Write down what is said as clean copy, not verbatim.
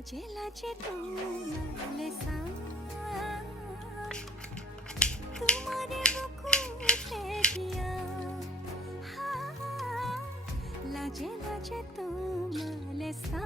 লাজে লাজে তোমালে সা तुम्हारे बुकुटे दिया लाजे लाजे तुम्हारे सा